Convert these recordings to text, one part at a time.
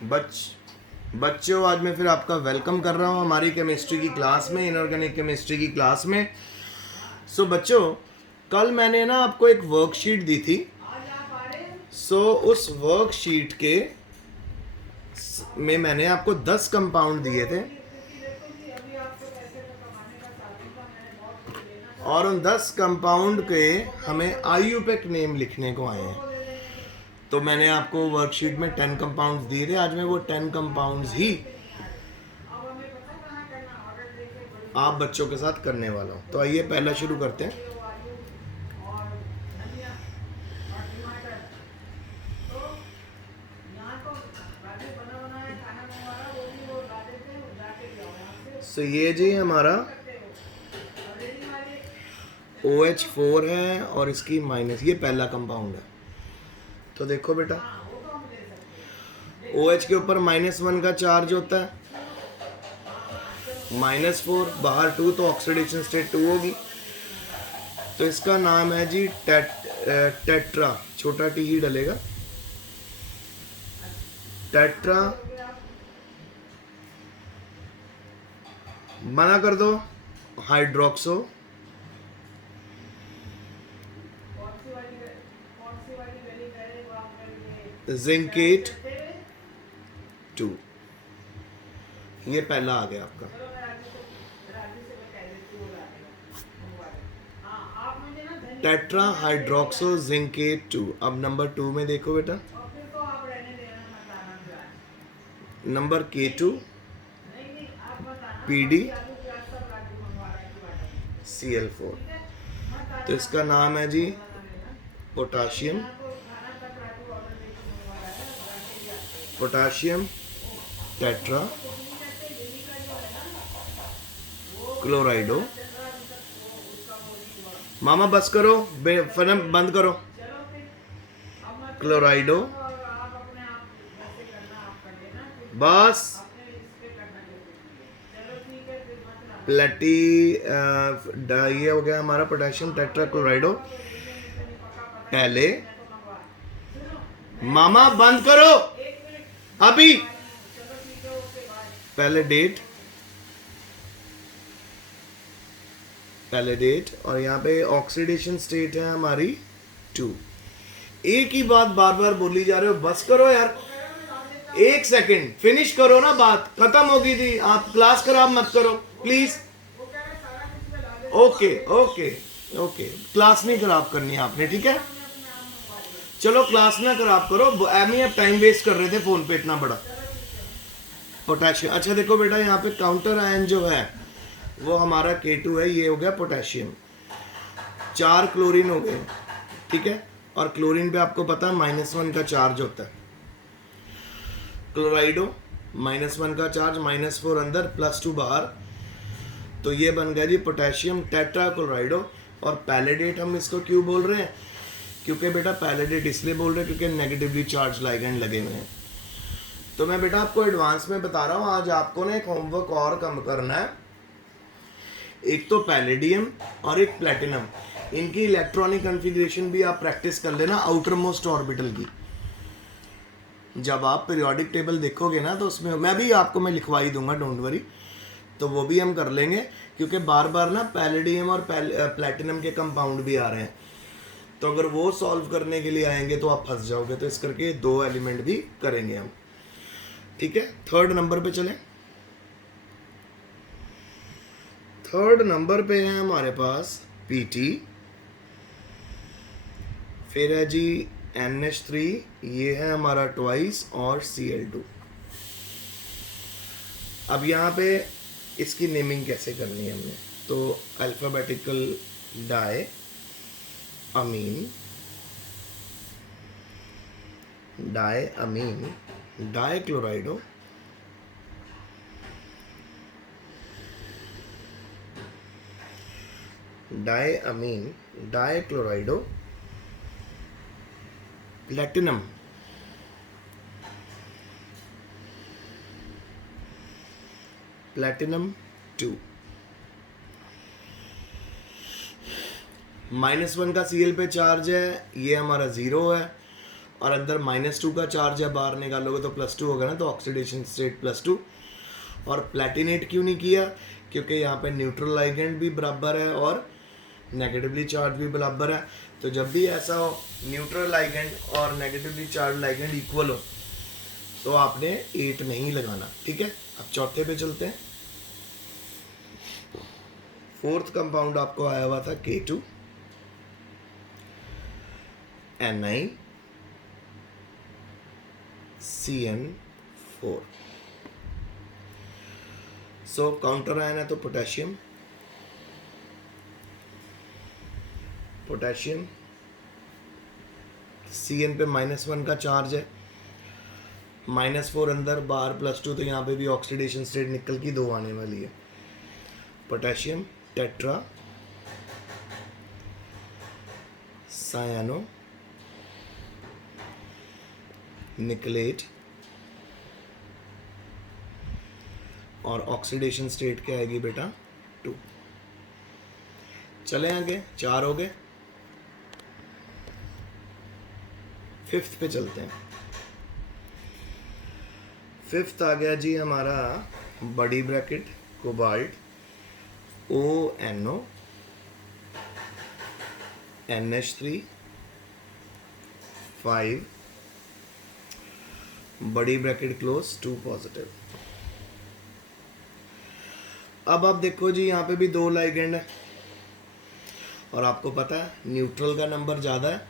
बच्चों आज मैं फिर आपका वेलकम कर रहा हूँ हमारी केमिस्ट्री की क्लास में, इनऑर्गेनिक केमिस्ट्री की क्लास में। बच्चों, कल मैंने ना आपको एक वर्कशीट दी थी। उस वर्कशीट के में मैंने आपको 10 कंपाउंड दिए थे और उन 10 कंपाउंड के हमें आईयूपैक नेम लिखने को आए हैं। तो मैंने आपको वर्कशीट में 10 कंपाउंड्स दिए थे। आज मैं वो 10 कंपाउंड्स ही आप बच्चों के साथ करने वाला हूँ। तो आइए पहला शुरू करते हैं। ये जी हमारा OH4 है और इसकी माइनस, ये पहला कंपाउंड है। तो देखो बेटा, OH के ऊपर -1 का चार्ज होता है, -4 बाहर 2, तो ऑक्सीडेशन स्टेट 2 होगी। तो इसका नाम है जी टेट्रा, छोटा टी ही डलेगा, टेट्रा। मना कर दो हाइड्रोक्सो जिंकेट 2। ये पहला आ गया आपका। Tetra hydroxo zincate 2। अब नंबर 2 में देखो बेटा, नंबर K2 PD Cl4। तो इसका नाम है जी पोटाशियम टेट्रा क्लोराइडो। मामा बस करो, फनम बंद करो। क्लोराइडो, बस। प्लेटी ये हो गया हमारा पोटेशियम टेट्रा क्लोराइडो। पहले मामा बंद करो अभी। पहले डेट और यहाँ पे ऑक्सीडेशन स्टेट है हमारी 2। एक ही बात बार बार बोली जा रहे हो, बस करो यार, 1 सेकंड फिनिश करो ना, बात खत्म होगी थी। आप क्लास खराब मत करो प्लीज। ओके, क्लास नहीं खराब करनी आपने, ठीक है? चलो क्लास ना खराब करो, एम ही आप टाइम वेस्ट कर रहे थे फोन पे इतना बड़ा। पोटेशियम, अच्छा देखो बेटा, यहाँ पे काउंटर आयन जो है वो हमारा K2 है, ये हो गया पोटेशियम। 4 क्लोरीन हो गए, ठीक है? और क्लोरीन पे आपको पता है -1 का चार्ज होता है। क्लोराइडो -1 का चार्ज, -4 अंदर, +2 बाहर। तो ये बन गया जी पोटेशियम टेट्रा क्लोराइडो। और पैलेडेट हम इसको क्यों बोल रहे हैं? क्योंकि बेटा पैलेडेट इसलिए बोल रहे हैं क्योंकि नेगेटिवली चार्ज लाइगेंड लगे हुए हैं। तो मैं बेटा आपको एडवांस में बता रहा हूँ, आज आपको ना एक होमवर्क और कम करना है। एक तो पैलेडियम और एक प्लेटिनम, इनकी इलेक्ट्रॉनिक कॉन्फ़िगरेशन भी आप प्रैक्टिस कर लेना, आउटर मोस्ट ऑर्बिटल की। जब आप पीरियोडिक टेबल देखोगे ना तो उसमें मैं भी आपको लिखवाई दूंगा, डोंट वरी। तो वो भी हम कर लेंगे, क्योंकि बार बार ना पैलेडियम और प्लेटिनम के कंपाउंड भी आ रहे हैं। तो अगर वो सॉल्व करने के लिए आएंगे तो आप फंस जाओगे। तो इस करके 2 एलिमेंट भी करेंगे हम, ठीक है? 3rd नंबर पे चलें। 3rd नंबर पे है हमारे पास PT, फिर है जी NH3, ये है हमारा ट्वाइस, और Cl2। अब यहाँ पे इसकी नेमिंग कैसे करनी है हमने? तो अल्फ़ाबेटिकल डाई अमीन, डाई क्लोराइडो, डाई क्लोराइडो, प्लेटिनम, प्लेटिनम 2। -1 का Cl पे चार्ज है, ये हमारा 0 है। और अंदर -2 का चार्ज है, बाहर निकालोगे तो +2 होगा ना, तो ऑक्सीडेशन स्टेट +2। और प्लेटिनेट क्यों नहीं किया? क्योंकि यहाँ पे न्यूट्रल लाइगेंड भी बराबर है और नेगेटिवली चार्ज भी बराबर है। तो जब भी ऐसा हो न्यूट्रल लाइगेंड और नेगेटिवली चार्ज लाइगेंड इक्वल हो तो आपने 8 नहीं लगाना, ठीक है। अब चौथे पे चलते हैं। फोर्थ कंपाउंड आपको आया हुआ था K2 NiCN4। सो काउंटर आयन है तो पोटेशियम Cn पे -1 का चार्ज है, -4 अंदर, बाहर +2, तो यहाँ पे भी ऑक्सीडेशन स्टेट निकल की 2 आने वाली है। पोटेशियम टेट्रा सायानो निकलेट, और ऑक्सीडेशन स्टेट क्या आएगी बेटा 2। चले आगे, 4 हो गए। फिफ्थ पे चलते हैं। फिफ्थ आ गया जी हमारा बड़ी ब्रैकेट कोबाल्ट ONO NH3 5 बड़ी ब्रैकेट क्लोज 2 पॉजिटिव। अब आप देखो जी यहाँ पे भी 2 लाइगेंड है और आपको पता है न्यूट्रल का नंबर ज़्यादा है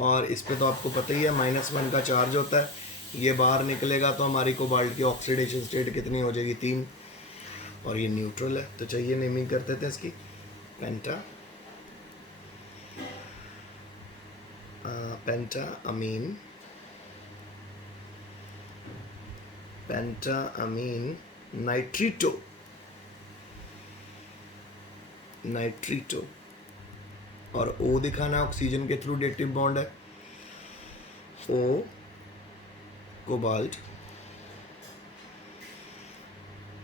और इस पे तो आपको पता ही है -1 का चार्ज होता है। ये बाहर निकलेगा तो हमारी कोबाल्ट की ऑक्सीडेशन स्टेट कितनी हो जाएगी 3, और ये न्यूट्रल है। तो चाहिए नेमिंग करते थे इसकी पेंटा अमीन नाइट्रीटो, और O दिखाना ऑक्सीजन के थ्रू डेटिव बॉन्ड है, O कोबाल्ट,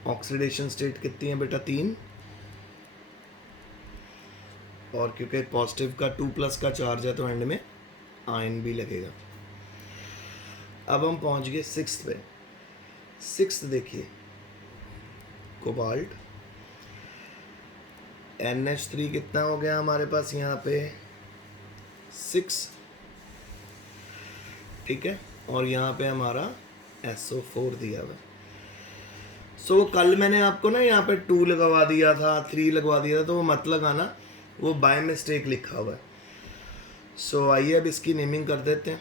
ऑक्सीडेशन स्टेट कितनी है बेटा 3, और क्योंकि पॉजिटिव का 2+ का चार्ज है तो एंड में आयन भी लगेगा। अब हम पहुंच गए 6th पे। 6th देखिए कोबाल्ट NH3 कितना हो गया हमारे पास यहाँ पे 6, ठीक है, और यहाँ पे हमारा SO4 दिया हुआ है। सो कल मैंने आपको ना यहाँ पे 2 लगवा दिया था, 3 लगवा दिया था, तो वो मत लगाना, वो बाय मिस्टेक लिखा हुआ है। सो आइए अब इसकी नेमिंग कर देते हैं।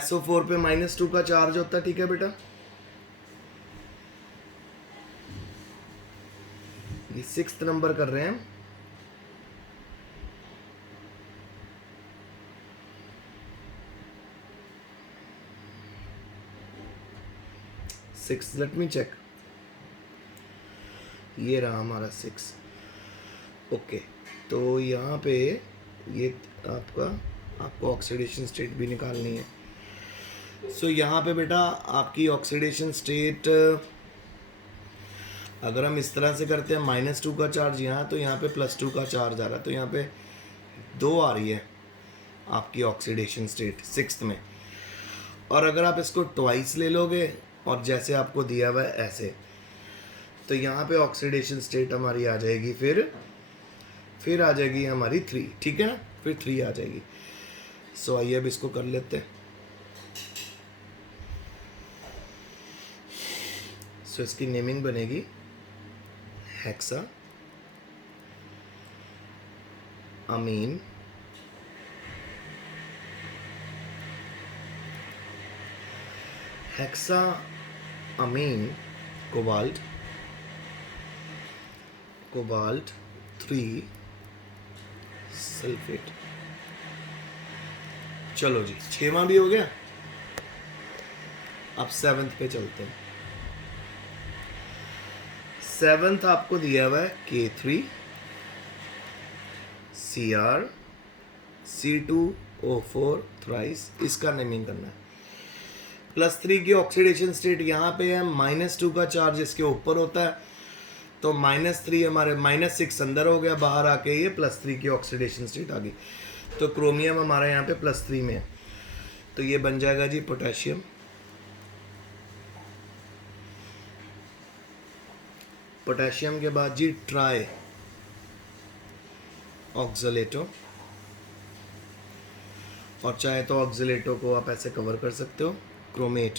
SO4 पे -2 का चार्ज होता है, ठीक है बेटा। ये 6th नंबर कर रहे हैं। सिक्स, लेट मी चेक, ये रहा हमारा 6। ओके, तो यहाँ पे ये आपको ऑक्सीडेशन स्टेट भी निकालनी है। सो यहाँ पे बेटा आपकी ऑक्सीडेशन स्टेट अगर हम इस तरह से करते हैं -2 का चार्ज यहाँ, तो यहाँ पे +2 का चार्ज आ रहा है, तो यहाँ पे 2 आ रही है आपकी ऑक्सीडेशन स्टेट 6th में। और अगर आप इसको ट्वाइस ले लोगे और जैसे आपको दिया हुआ है ऐसे, तो यहाँ पे ऑक्सीडेशन स्टेट हमारी आ जाएगी, फिर आ जाएगी हमारी 3, ठीक है ना, फिर 3 आ जाएगी। सो आइए अब इसको कर लेते हैं। सो इसकी नेमिंग बनेगी हेक्सा अमीन कोबाल्ट 3 सल्फेट। चलो जी, 6वां भी हो गया। अब 7th पे चलते हैं। 7th आपको दिया हुआ है K3 Cr C2O4 थ्राइस, इसका नेमिंग करना है। +3 की ऑक्सीडेशन स्टेट यहाँ पे है, -2 का चार्ज इसके ऊपर होता है, तो -3 हमारे -6 अंदर हो गया, बाहर आके ये +3 की ऑक्सीडेशन स्टेट आ गई। तो क्रोमियम हमारा यहाँ पे +3 में है, तो ये बन जाएगा जी पोटेशियम। पोटेशियम के बाद जी ट्राई ऑक्सलेटो, और चाहे तो ऑक्सलेटो को आप ऐसे कवर कर सकते हो क्रोमेट।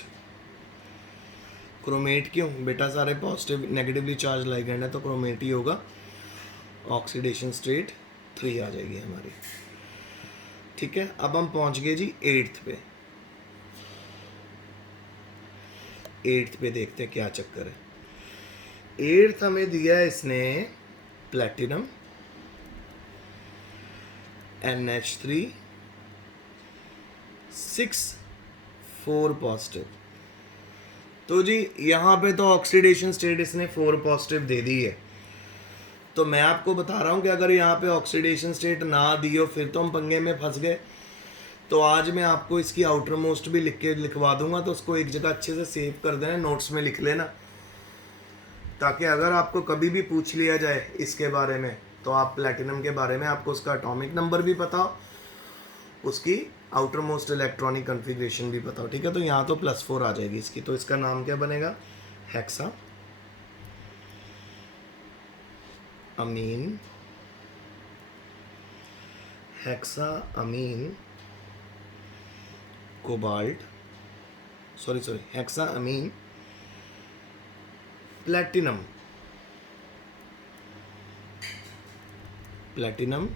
क्रोमेट क्यों बेटा, सारे पॉजिटिव नेगेटिवली चार्ज लाइगेंड है तो क्रोमेट ही होगा। ऑक्सीडेशन स्टेट 3 आ जाएगी हमारी। ठीक है, अब हम पहुंच गए जी 8th पे। 8th पे देखते हैं क्या चक्कर है। 8th हमें दिया है इसने प्लेटिनम NH3 6 4 पॉजिटिव। तो जी यहाँ पे तो ऑक्सीडेशन स्टेट इसने 4 पॉजिटिव दे दी है। तो मैं आपको बता रहा हूँ कि अगर यहाँ पे ऑक्सीडेशन स्टेट ना दी हो फिर तो हम पंगे में फंस गए। तो आज मैं आपको इसकी आउटर मोस्ट भी लिखवा दूंगा, तो उसको एक जगह अच्छे से सेव कर देना, नोट्स में लिख लेना, ताकि अगर आपको कभी भी पूछ लिया जाए इसके बारे में तो आप प्लेटिनम के बारे में आपको उसका एटॉमिक नंबर भी पता हो, उसकी आउटर मोस्ट इलेक्ट्रॉनिक कन्फिग्रेशन भी पता हो। ठीक है, तो यहाँ तो +4 आ जाएगी इसकी। तो इसका नाम क्या बनेगा, हेक्सा अमीन, हेक्सा अमीन कोबाल्ट, सॉरी हेक्सा अमीन प्लेटिनम, प्लेटिनम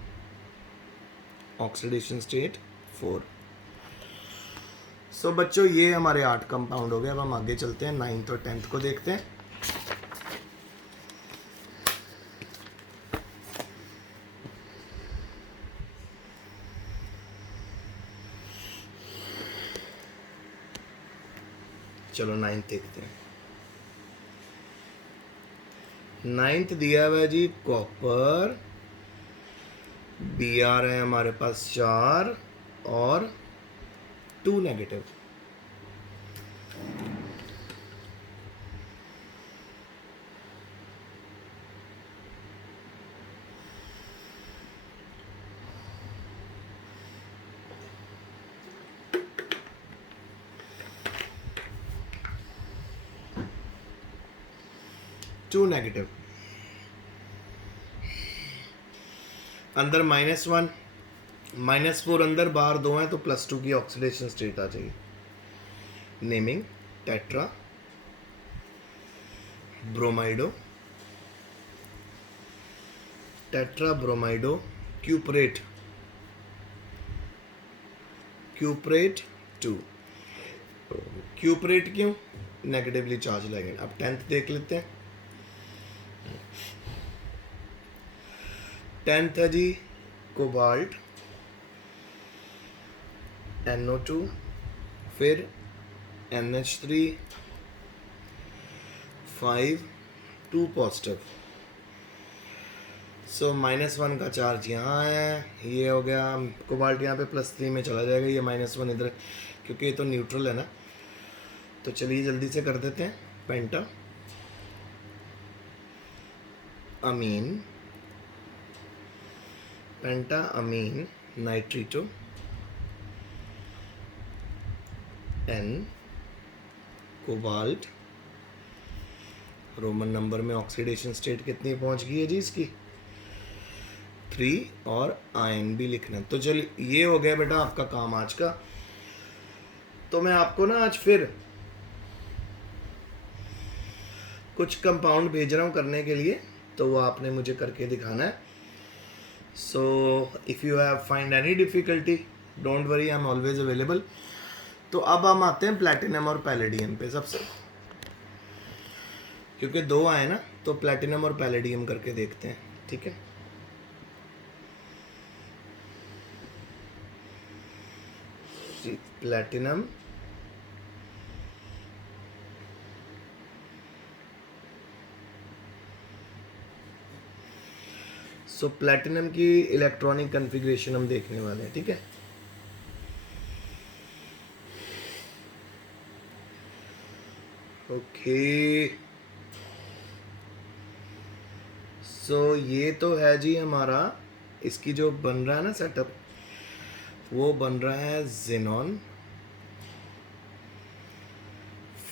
ऑक्सीडेशन स्टेट 4। सो बच्चों ये हमारे 8 कंपाउंड हो गए। अब हम आगे चलते हैं 9th और 10th को देखते हैं। चलो 9th देखते हैं। 9th दिया हुआ है जी कॉपर, Br है हमारे पास 4 और 2 नेगेटिव। टू नेगेटिव, अंदर -1 -4 अंदर, बाहर 2 है तो +2 की ऑक्सीडेशन स्टेट आ जाएगी। Naming tetra bromido, tetra bromido cuprate, cuprate 2। Cuprate क्यों, नेगेटिवली चार्ज लगेंगे। अब 10th देख लेते हैं। 10th है जी कोबाल्ट NO2, फिर NH3 5 2 पॉजिटिव। सो -1 का चार्ज यहाँ है, ये हो गया कोबाल्ट यहाँ पे +3 में चला जाएगा, ये -1 इधर, क्योंकि ये तो न्यूट्रल है ना। तो चलिए जल्दी से कर देते हैं। Penta amine, penta amine nitrito N cobalt, roman number में ऑक्सीडेशन स्टेट कितनी पहुंच गई है जी इसकी 3, और आयन भी लिखना। तो चलिए ये हो गया बेटा आपका काम आज का। तो मैं आपको ना आज फिर कुछ कंपाउंड भेज रहा हूँ करने के लिए, तो वो आपने मुझे करके दिखाना है। So if you have find any difficulty don't worry, I am always available. तो अब हम आते हैं प्लैटिनम और पैलेडियम पे सबसे, क्योंकि 2 आए ना, तो प्लैटिनम और पैलेडियम करके देखते हैं। ठीक है, प्लैटिनम सो प्लैटिनम की इलेक्ट्रॉनिक कन्फिग्रेशन हम देखने वाले हैं। ठीक है, ओके। सो ये तो है जी हमारा, इसकी जो बन रहा है ना सेटअप, वो बन रहा है जेनॉन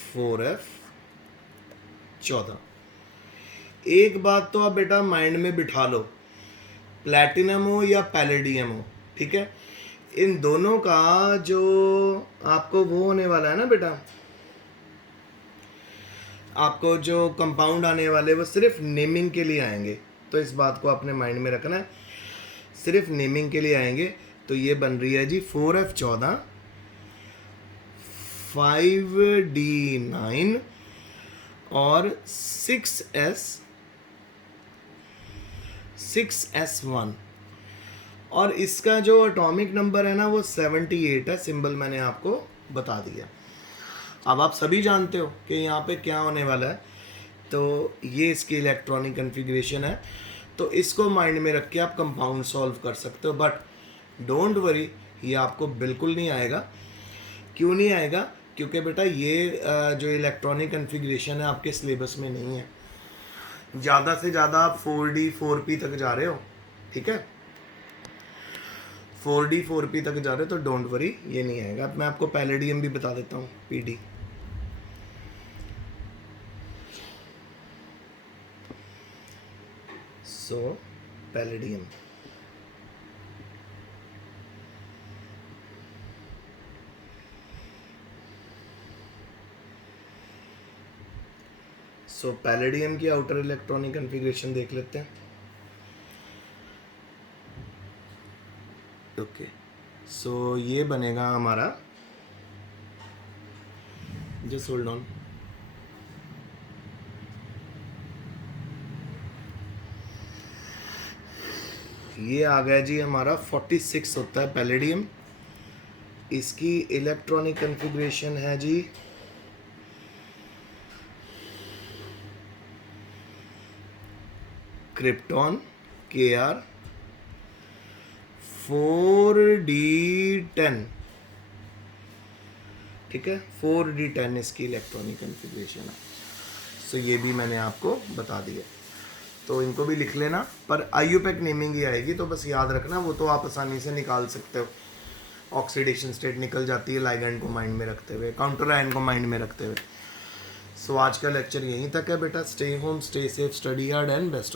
4F14। एक बात तो आप बेटा माइंड में बिठा लो, प्लैटिनम हो या पैलेडियम हो, ठीक है, इन दोनों का जो आपको वो होने वाला है ना बेटा, आपको जो कंपाउंड आने वाले वो सिर्फ नेमिंग के लिए आएंगे। तो इस बात को अपने माइंड में रखना है, सिर्फ नेमिंग के लिए आएंगे। तो ये बन रही है जी 4F14 5D9 और 6S1 और इसका जो एटॉमिक नंबर है ना वो 78 है। सिंबल मैंने आपको बता दिया। अब आप सभी जानते हो कि यहाँ पे क्या होने वाला है। तो ये इसकी इलेक्ट्रॉनिक कन्फिग्रेशन है। तो इसको माइंड में रख के आप कंपाउंड सॉल्व कर सकते हो, बट डोंट वरी, ये आपको बिल्कुल नहीं आएगा। क्यों नहीं आएगा? क्योंकि बेटा ये जो इलेक्ट्रॉनिक कन्फिग्रेशन है आपके सिलेबस में नहीं है। ज़्यादा से ज़्यादा आप 4D 4P तक जा रहे हो, ठीक है, 4D 4P तक जा रहे हो, तो डोंट वरी, ये नहीं आएगा। अब मैं आपको पैलेडियम भी बता देता हूँ, PD। सो पैलेडियम पैलेडियम की आउटर इलेक्ट्रॉनिक कन्फिग्रेशन देख लेते हैं। ओके, सो ये बनेगा हमारा, जस्ट होल्ड ऑन, ये आ गया जी हमारा 46 होता है पैलेडियम। इसकी इलेक्ट्रॉनिक कन्फिग्रेशन है जी क्रिप्टॉन Kr 4D10, ठीक है, 4D10 इसकी इलेक्ट्रॉनिक कन्फिग्रेशन है। सो ये भी मैंने आपको बता दिया, तो इनको भी लिख लेना, पर IUPAC नेमिंग ही आएगी, तो बस याद रखना, वो तो आप आसानी से निकाल सकते हो। ऑक्सीडेशन स्टेट निकल जाती है लाइगैंड को माइंड में रखते हुए, काउंटर आयन को माइंड में रखते हुए। सो आज का लेक्चर यहीं तक है बेटा। Stay home, stay safe, study hard and best.